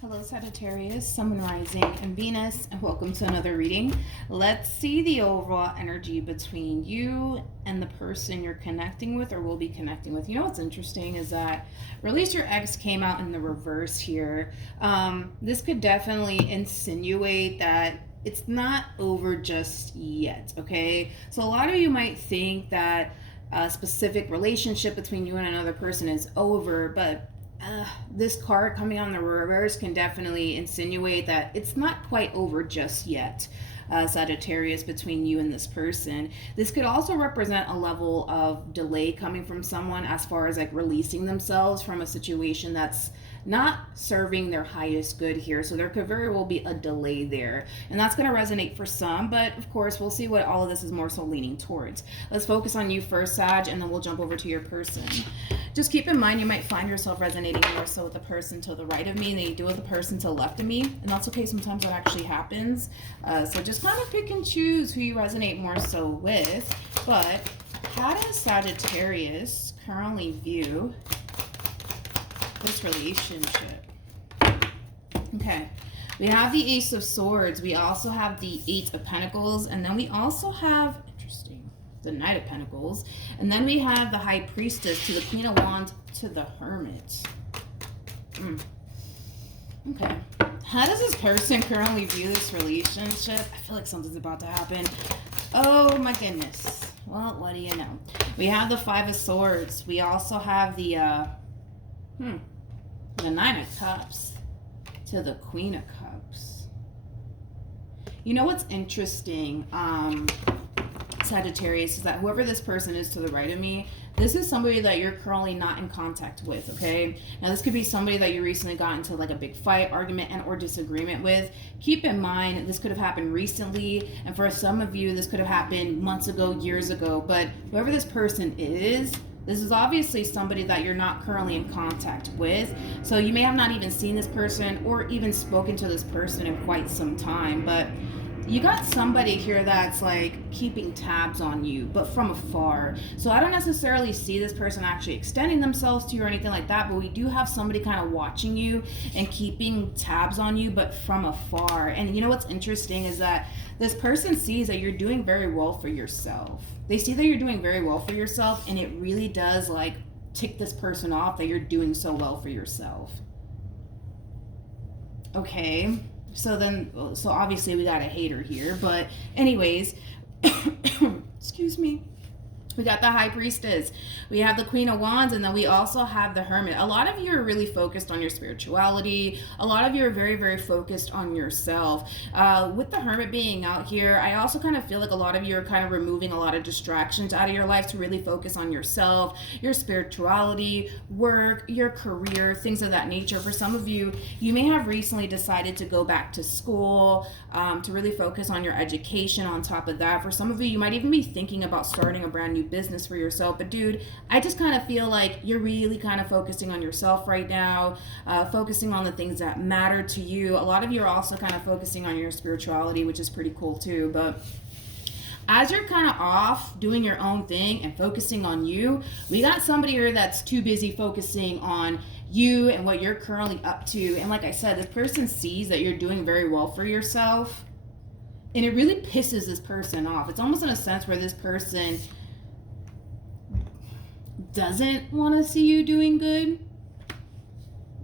Hello Sagittarius, Sun, Moon, Rising, and Venus, and welcome to another reading. Let's see the overall energy between you and the person you're connecting with or will be connecting with. You know what's interesting is that Release Your Ex came out in the reverse here. This could definitely insinuate that it's not over just yet, okay? So a lot of you might think that a specific relationship between you and another person is over, but this card coming on the reverse can definitely insinuate that it's not quite over just yet, Sagittarius, between you and this person. This could also represent a level of delay coming from someone as far as like releasing themselves from a situation that's not serving their highest good here. So there could very well be a delay there. And that's going to resonate for some, but of course, we'll see what all of this is more so leaning towards. Let's focus on you first, Sag, and then we'll jump over to your person. Just keep in mind, you might find yourself resonating more so with the person to the right of me than you do with the person to the left of me. And that's okay. Sometimes that actually happens. So just kind of pick and choose who you resonate more so with. But how does Sagittarius currently view this relationship? Okay, we have the Ace of Swords, we also have the Eight of Pentacles, and then we also have, interesting, the Knight of Pentacles, and then we have the High Priestess to the Queen of Wands to the Hermit. Okay, how does this person currently view this relationship? I feel like something's about to happen. Oh my goodness. Well, what do you know? We have the Five of Swords. We also have the Nine of Cups to the Queen of Cups. You know what's interesting, Sagittarius, is that whoever this person is to the right of me, this is somebody that you're currently not in contact with, okay? Now, this could be somebody that you recently got into like a big fight, argument, and or disagreement with. Keep in mind, this could have happened recently, and for some of you, this could have happened months ago, years ago, but whoever this person is, this is obviously somebody that you're not currently in contact with. So you may have not even seen this person or even spoken to this person in quite some time, but you got somebody here that's like keeping tabs on you, but from afar. So I don't necessarily see this person actually extending themselves to you or anything like that, but we do have somebody kind of watching you and keeping tabs on you, but from afar. And you know what's interesting is that this person sees that you're doing very well for yourself. They see that you're doing very well for yourself, and it really does like tick this person off that you're doing so well for yourself. Okay. So obviously we got a hater here, but anyways, excuse me. We got the High Priestess, we have the Queen of Wands, and then we also have the Hermit. A lot of you are really focused on your spirituality. A lot of you are very, very focused on yourself. With the Hermit being out here, I also kind of feel like a lot of you are kind of removing a lot of distractions out of your life to really focus on yourself, your spirituality, work, your career, things of that nature. For some of you, you may have recently decided to go back to school, to really focus on your education on top of that. For some of you, you might even be thinking about starting a brand new business for yourself. But dude, I just kind of feel like you're really kind of focusing on yourself right now, focusing on the things that matter to you. A lot of you are also kind of focusing on your spirituality, which is pretty cool too. But as you're kind of off doing your own thing and focusing on you, we got somebody here that's too busy focusing on you and what you're currently up to. And like I said, this person sees that you're doing very well for yourself, and it really pisses this person off. It's almost in a sense where this person doesn't want to see you doing good.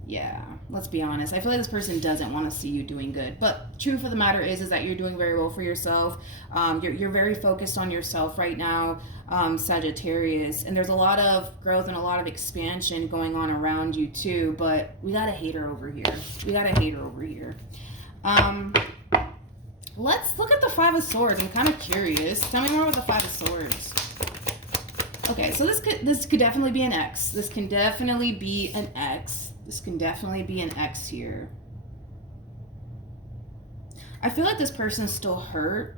Yeah, let's be honest. I feel like this person doesn't want to see you doing good. But truth of the matter is that you're doing very well for yourself. You're very focused on yourself right now, Sagittarius. And there's a lot of growth and a lot of expansion going on around you too. But we got a hater over here. Let's look at the Five of Swords. I'm kind of curious. Tell me more about the Five of Swords. Okay, so this could definitely be an ex. This can definitely be an ex. Here. I feel like this person's still hurt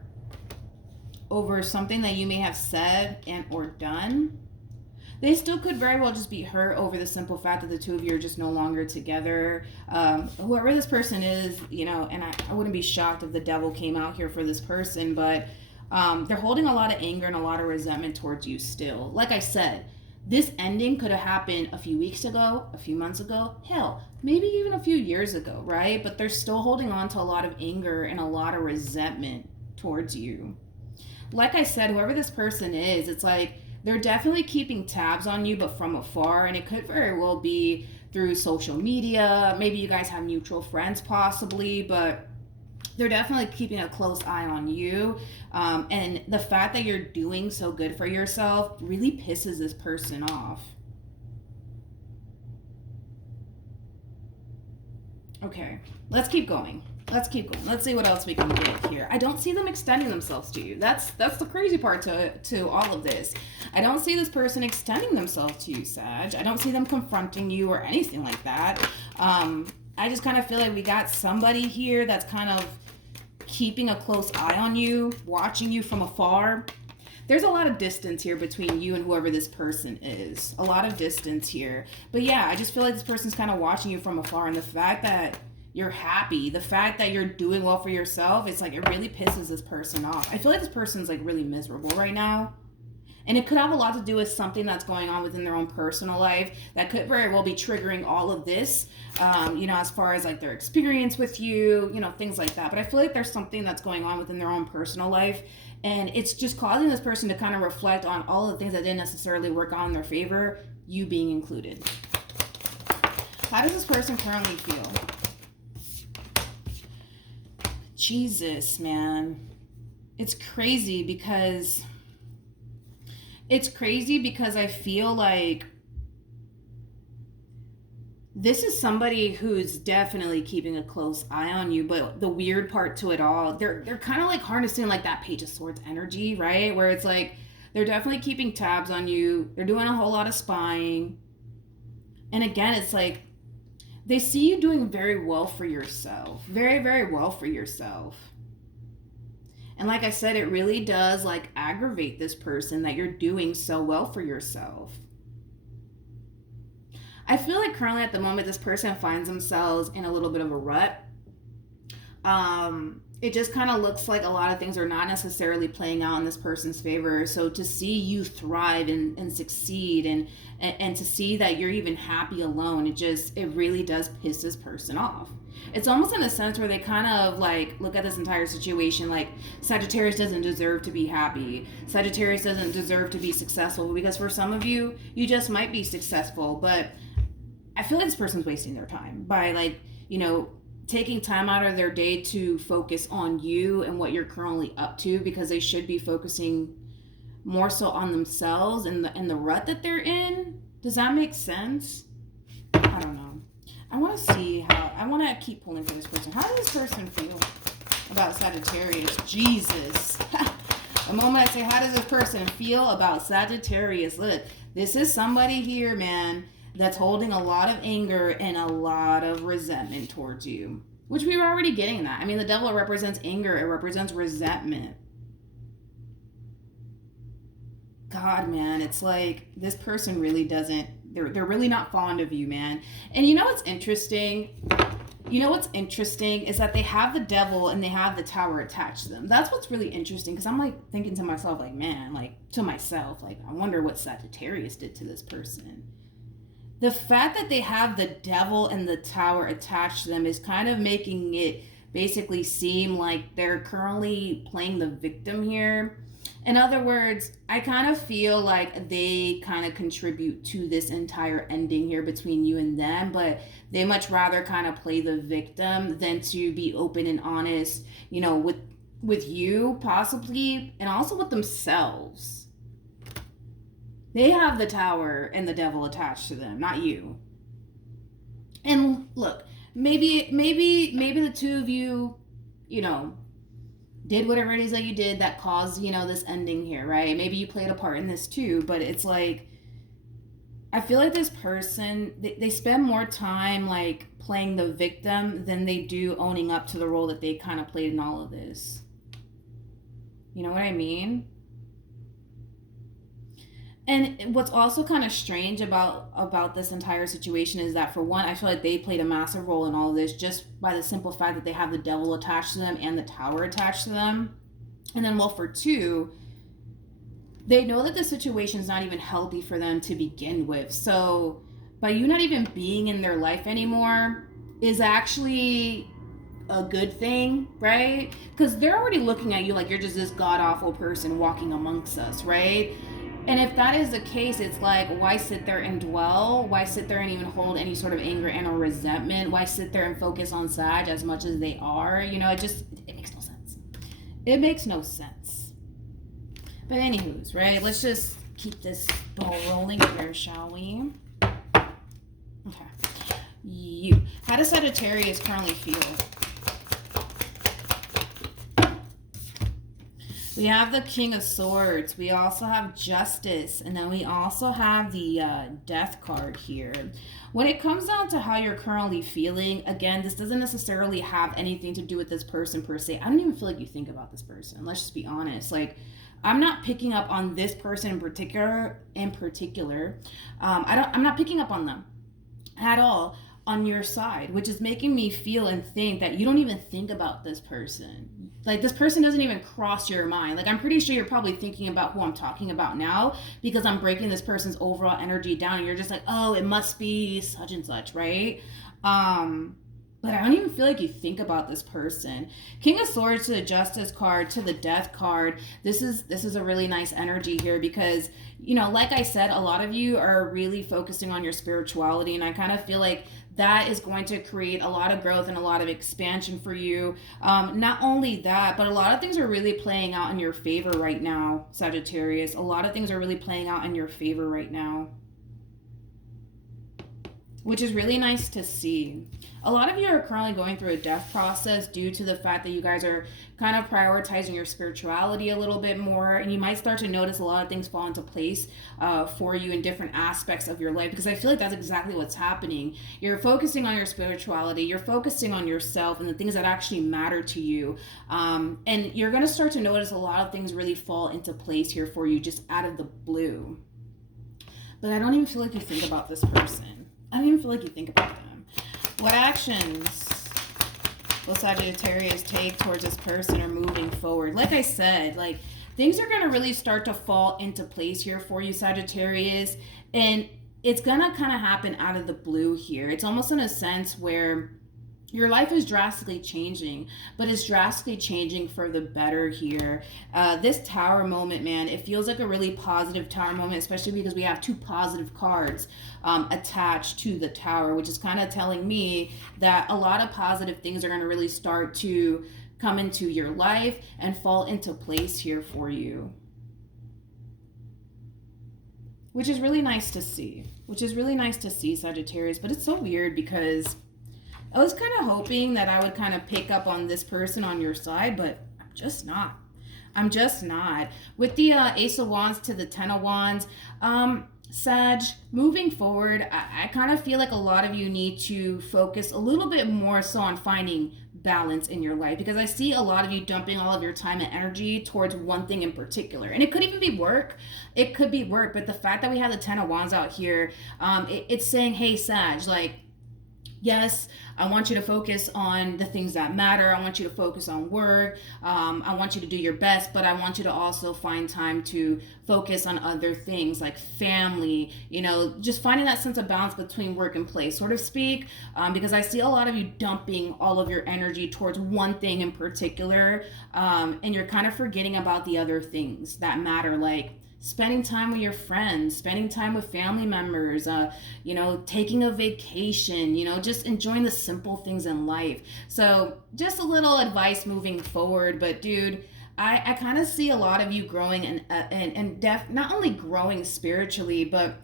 over something that you may have said and or done. They still could very well just be hurt over the simple fact that the two of you are just no longer together. Whoever this person is, you know, and I wouldn't be shocked if the devil came out here for this person, but they're holding a lot of anger and a lot of resentment towards you still. Like I said, This ending could have happened a few weeks ago, a few months ago, hell, maybe even a few years ago, right? But they're still holding on to a lot of anger and a lot of resentment towards you. Like I said, whoever this person is, it's like they're definitely keeping tabs on you, but from afar. And it could very well be through social media. Maybe you guys have mutual friends, possibly, but they're definitely keeping a close eye on you. And the fact that you're doing so good for yourself really pisses this person off. Okay, let's keep going. Let's see what else we can get here. I don't see them extending themselves to you. That's the crazy part to all of this. I don't see this person extending themselves to you, Sag. I don't see them confronting you or anything like that. I just kind of feel like we got somebody here that's kind of keeping a close eye on you, watching you from afar. There's a lot of distance here between you and whoever this person is. A lot of distance here. But yeah, I just feel like this person's kind of watching you from afar, and the fact that you're happy, the fact that you're doing well for yourself, it's like it really pisses this person off. I feel like this person's like really miserable right now. And it could have a lot to do with something that's going on within their own personal life that could very well be triggering all of this, as far as like their experience with you, things like that. But I feel like there's something that's going on within their own personal life. And it's just causing this person to kind of reflect on all of the things that didn't necessarily work out in their favor, you being included. How does this person currently feel? Jesus, man. It's crazy because I feel like this is somebody who's definitely keeping a close eye on you, but the weird part to it all, they're kind of like harnessing like that Page of Swords energy, right? Where it's like they're definitely keeping tabs on you. They're doing a whole lot of spying. And again, it's like they see you doing very well for yourself. Very, very well for yourself. And like I said, it really does like aggravate this person that you're doing so well for yourself. I feel like currently at the moment, this person finds themselves in a little bit of a rut. It just kind of looks like a lot of things are not necessarily playing out in this person's favor. So to see you thrive and succeed and to see that you're even happy alone, it really does piss this person off. It's almost in a sense where they kind of like look at this entire situation like Sagittarius doesn't deserve to be happy. Sagittarius doesn't deserve to be successful, because for some of you, you just might be successful. But I feel like this person's wasting their time by taking time out of their day to focus on you and what you're currently up to, because they should be focusing more so on themselves and the rut that they're in. Does that make sense? I don't know. I want to keep pulling for this person. How does this person feel about Sagittarius? Jesus. The moment I say, how does this person feel about Sagittarius? Look, this is somebody here, man, that's holding a lot of anger and a lot of resentment towards you, which we were already getting that. I mean, the devil represents anger. It represents resentment. God, man, it's like this person really doesn't, they're really not fond of you, man. And you know what's interesting? Is that they have the devil and they have the tower attached to them. That's what's really interesting, because I'm like thinking to myself, like, man, like to myself, like, I wonder what Sagittarius did to this person. The fact that they have the devil and the tower attached to them is kind of making it basically seem like they're currently playing the victim here. In other words, I kind of feel like they kind of contribute to this entire ending here between you and them, but they much rather kind of play the victim than to be open and honest, with you possibly, and also with themselves. They have the tower and the devil attached to them, not you. And look, maybe the two of you, did whatever it is that you did that caused, this ending here, right? Maybe you played a part in this too, but it's like, I feel like this person, they spend more time like playing the victim than they do owning up to the role that they kind of played in all of this. You know what I mean? And what's also kind of strange about this entire situation is that, for one, I feel like they played a massive role in all of this just by the simple fact that they have the devil attached to them and the tower attached to them. And then, well, for two, they know that the situation is not even healthy for them to begin with. So by you not even being in their life anymore is actually a good thing, right? Because they're already looking at you like you're just this god-awful person walking amongst us, right? And if that is the case, it's like, why sit there and dwell? Why sit there and even hold any sort of anger and or resentment? Why sit there and focus on Sag as much as they are? You know, it makes no sense. It makes no sense. But anywho's, right? Let's just keep this ball rolling here, shall we? Okay. How does Sagittarius currently feel? We have the King of Swords. We also have Justice. And then we also have the Death card here. When it comes down to how you're currently feeling, again, this doesn't necessarily have anything to do with this person per se. I don't even feel like you think about this person. Let's just be honest. Like, I'm not picking up on this person in particular. I'm not picking up on them at all on your side, which is making me feel and think that you don't even think about this person. Like, this person doesn't even cross your mind. Like, I'm pretty sure you're probably thinking about who I'm talking about now because I'm breaking this person's overall energy down. And you're just like, oh, it must be such and such, right? But I don't even feel like you think about this person. King of Swords to the Justice card, to the Death card. This is a really nice energy here because, you know, like I said, a lot of you are really focusing on your spirituality. And I kind of feel like that is going to create a lot of growth and a lot of expansion for you. Not only that, but a lot of things are really playing out in your favor right now, Sagittarius. A lot of things are really playing out in your favor right now, which is really nice to see. A lot of you are currently going through a death process due to the fact that you guys are kind of prioritizing your spirituality a little bit more, and you might start to notice a lot of things fall into place for you in different aspects of your life, because I feel like that's exactly what's happening. You're focusing on your spirituality, you're focusing on yourself and the things that actually matter to you, and you're going to start to notice a lot of things really fall into place here for you just out of the blue. But I don't even feel like you think about this person. I don't even feel like you think about them. What actions will Sagittarius take towards this person or moving forward? Like I said, like, things are going to really start to fall into place here for you, Sagittarius. And it's going to kind of happen out of the blue here. It's almost in a sense where your life is drastically changing, but it's drastically changing for the better here. This Tower moment, man, it feels like a really positive Tower moment, especially because we have two positive cards attached to the Tower, which is kind of telling me that a lot of positive things are going to really start to come into your life and fall into place here for you. Which is really nice to see. Sagittarius. But it's so weird because I was kind of hoping that I would kind of pick up on this person on your side, but I'm just not. With the Ace of Wands to the Ten of Wands, Sag, moving forward, I kind of feel like a lot of you need to focus a little bit more so on finding balance in your life, because I see a lot of you dumping all of your time and energy towards one thing in particular, and it could even be work. But the fact that we have the Ten of Wands out here, it's saying, hey, Sag, like, yes, I want you to focus on the things that matter. I want you to focus on work. I want you to do your best, but I want you to also find time to focus on other things like family, you know, just finding that sense of balance between work and play, sort of speak, because I see a lot of you dumping all of your energy towards one thing in particular, and you're kind of forgetting about the other things that matter, like spending time with your friends, spending time with family members, you know, taking a vacation, you know, just enjoying the simple things in life. So just a little advice moving forward. But dude, I kind of see a lot of you growing and not only growing spiritually, but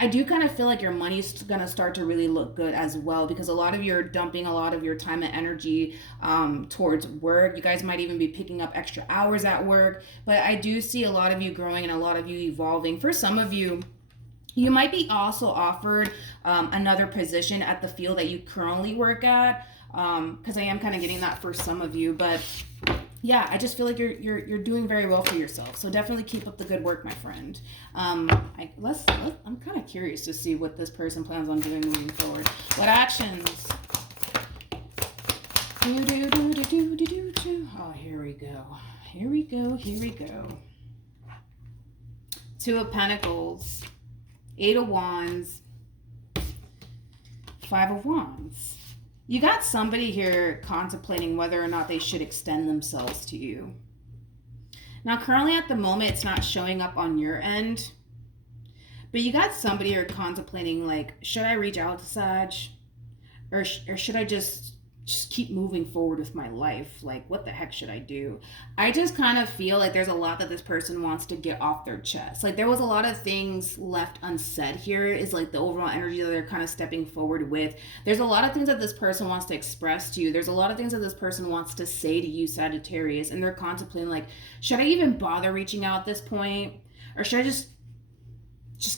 I do kind of feel like your money's going to start to really look good as well, because a lot of you are dumping a lot of your time and energy towards work. You guys might even be picking up extra hours at work, but I do see a lot of you growing and a lot of you evolving. For some of you, you might be also offered another position at the field that you currently work at, because I am kind of getting that for some of you. But yeah, I just feel like you're doing very well for yourself. So definitely keep up the good work, my friend. I'm kind of curious to see what this person plans on doing moving forward. What actions? Oh, here we go. Two of Pentacles, Eight of Wands, Five of Wands. You got somebody here contemplating whether or not they should extend themselves to you. Now, currently at the moment, it's not showing up on your end. But you got somebody here contemplating, like, should I reach out to Sag? Or should I just keep moving forward with my life? Like, what the heck should I do? I just kind of feel like there's a lot that this person wants to get off their chest. Like, there was a lot of things left unsaid here, is like the overall energy that they're kind of stepping forward with. There's a lot of things that this person wants to express to you. There's a lot of things that this person wants to say to you, Sagittarius, and they're contemplating, like, should I even bother reaching out at this point? Or should I just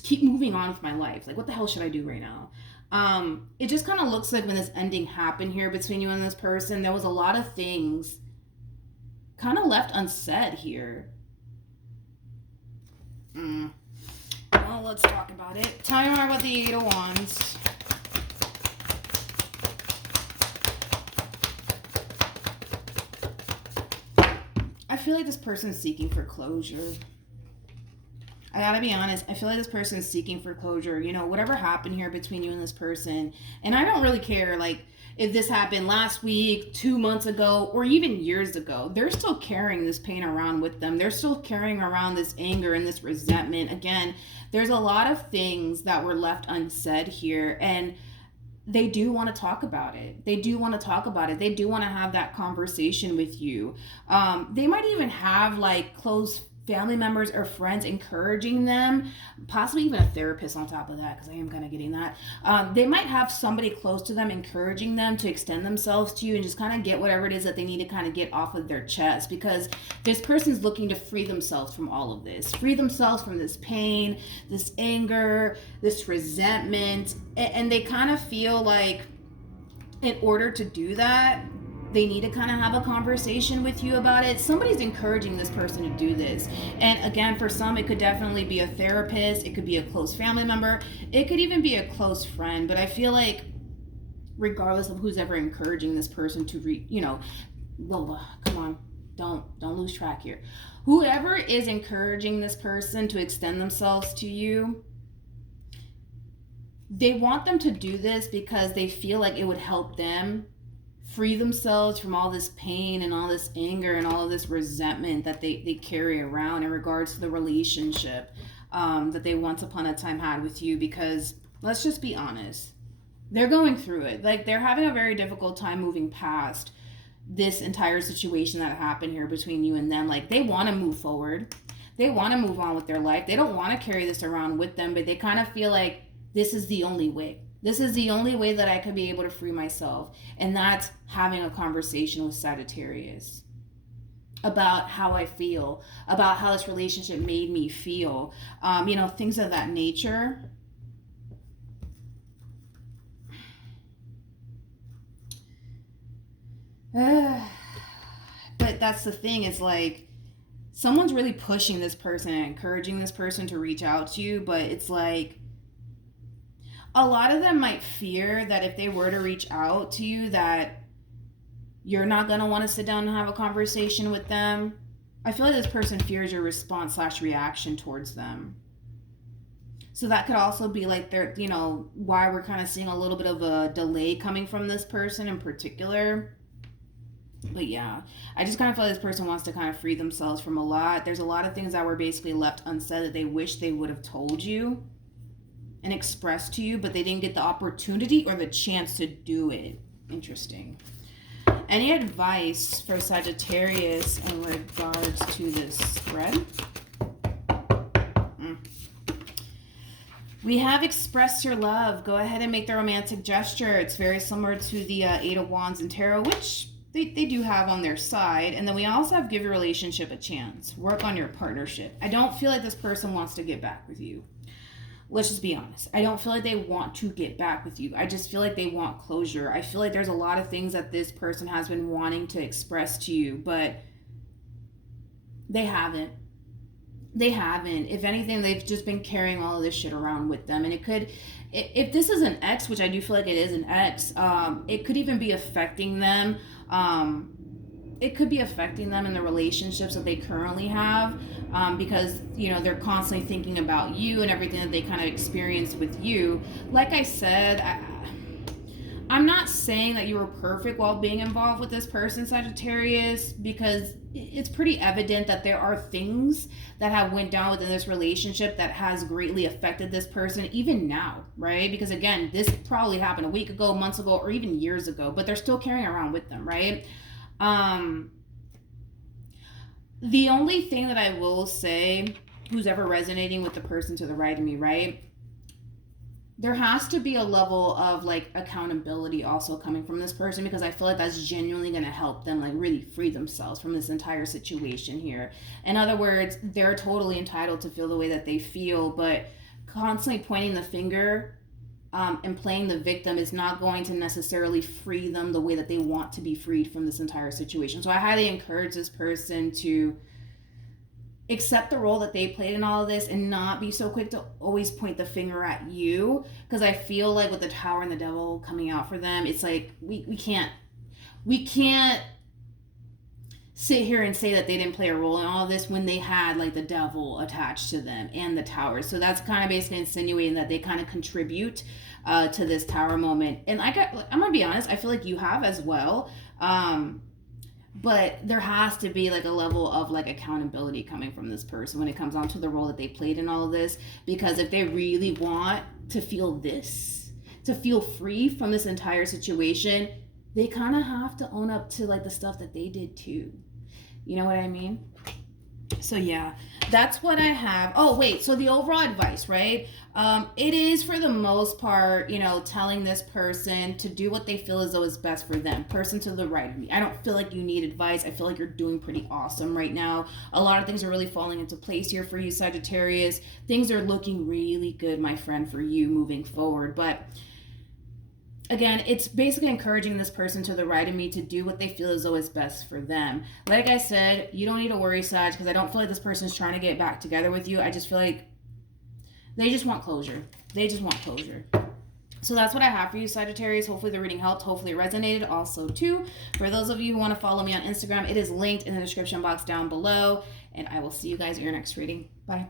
keep moving on with my life? Like, what the hell should I do right now? It just kind of looks like when this ending happened here between you and this person, there was a lot of things kind of left unsaid here. Well, let's talk about it. Tell me more about the Eight of Wands. I feel like this person's seeking for closure. I gotta be honest, I feel like this person is seeking for closure. You know, whatever happened here between you and this person, and I don't really care, like, if this happened last week, 2 months ago, or even years ago, they're still carrying this pain around with them. They're still carrying around this anger and this resentment. Again, there's a lot of things that were left unsaid here, and they do want to talk about it. They do want to talk about it. They do want to have that conversation with you. They might even have, like, close family members or friends encouraging them, possibly even a therapist on top of that, because I am kind of getting that. They might have somebody close to them encouraging them to extend themselves to you and just kind of get whatever it is that they need to kind of get off of their chest, because this person's looking to free themselves from all of this, free themselves from this pain, this anger, this resentment, and they kind of feel like in order to do that, they need to kind of have a conversation with you about it. Somebody's encouraging this person to do this. And again, for some, it could definitely be a therapist. It could be a close family member. It could even be a close friend. But I feel like regardless of who's ever encouraging this person to come on, don't lose track here. Whoever is encouraging this person to extend themselves to you, they want them to do this because they feel like it would help them free themselves from all this pain and all this anger and all of this resentment that they carry around in regards to the relationship that they once upon a time had with you. Because let's just be honest, they're going through it. Like, they're having a very difficult time moving past this entire situation that happened here between you and them. Like, they want to move forward. They want to move on with their life. They don't want to carry this around with them, but they kind of feel like this is the only way. This is the only way that I could be able to free myself. And that's having a conversation with Sagittarius about how I feel, about how this relationship made me feel, things of that nature. But that's the thing, is like, someone's really pushing this person and encouraging this person to reach out to you, but it's like, a lot of them might fear that if they were to reach out to you, that you're not going to want to sit down and have a conversation with them. I feel like this person fears your response/reaction towards them. So that could also be like why we're kind of seeing a little bit of a delay coming from this person in particular. But yeah, I just kind of feel like this person wants to kind of free themselves from a lot. There's a lot of things that were basically left unsaid that they wish they would have told you and expressed to you, but they didn't get the opportunity or the chance to do it. Interesting. Any advice for Sagittarius in regards to this spread? We have expressed your love. Go ahead and make the romantic gesture. It's very similar to the Eight of Wands in Tarot, which they do have on their side. And then we also have give your relationship a chance. Work on your partnership. I don't feel like this person wants to get back with you. Let's just be honest. I don't feel like they want to get back with you. I just feel like they want closure. I feel like there's a lot of things that this person has been wanting to express to you, but they haven't. They haven't. If anything, they've just been carrying all of this shit around with them. And it could, if this is an ex, which I do feel like it is an ex, it could even be affecting them it could be affecting them in the relationships that they currently have, because they're constantly thinking about you and everything that they kind of experienced with you. Like I said, I'm not saying that you were perfect while being involved with this person, Sagittarius, because it's pretty evident that there are things that have went down within this relationship that has greatly affected this person, even now, right? Because again, this probably happened a week ago, months ago, or even years ago, but they're still carrying around with them, right? The only thing that I will say, who's ever resonating with the person to the right of me, right? There has to be a level of like accountability also coming from this person, because I feel like that's genuinely going to help them like really free themselves from this entire situation here. In other words, they're totally entitled to feel the way that they feel, but constantly pointing the finger and playing the victim is not going to necessarily free them the way that they want to be freed from this entire situation. So I highly encourage this person to accept the role that they played in all of this and not be so quick to always point the finger at you, because I feel like with the Tower and the Devil coming out for them, it's like we can't sit here and say that they didn't play a role in all of this when they had like the Devil attached to them and the Tower. So that's kind of basically insinuating that they kind of contribute to this Tower moment. And I'm gonna be honest, I feel like you have as well. But there has to be like a level of like accountability coming from this person when it comes on to the role that they played in all of this. Because if they really want to feel free from this entire situation, they kind of have to own up to like the stuff that they did too. You know what I mean? So yeah, that's what I have. Oh wait, so the overall advice, right? It is for the most part, telling this person to do what they feel as though is best for them. Person to the right of me, I don't feel like you need advice. I feel like you're doing pretty awesome right now. A lot of things are really falling into place here for you, Sagittarius. Things are looking really good, my friend, for you moving forward. But again, it's basically encouraging this person to the right of me to do what they feel as though is best for them. Like I said, you don't need to worry, Sag, because I don't feel like this person is trying to get back together with you. I just feel like they just want closure. So that's what I have for you, Sagittarius. Hopefully the reading helped. Hopefully it resonated. Also, too, for those of you who want to follow me on Instagram, it is linked in the description box down below. And I will see you guys in your next reading. Bye.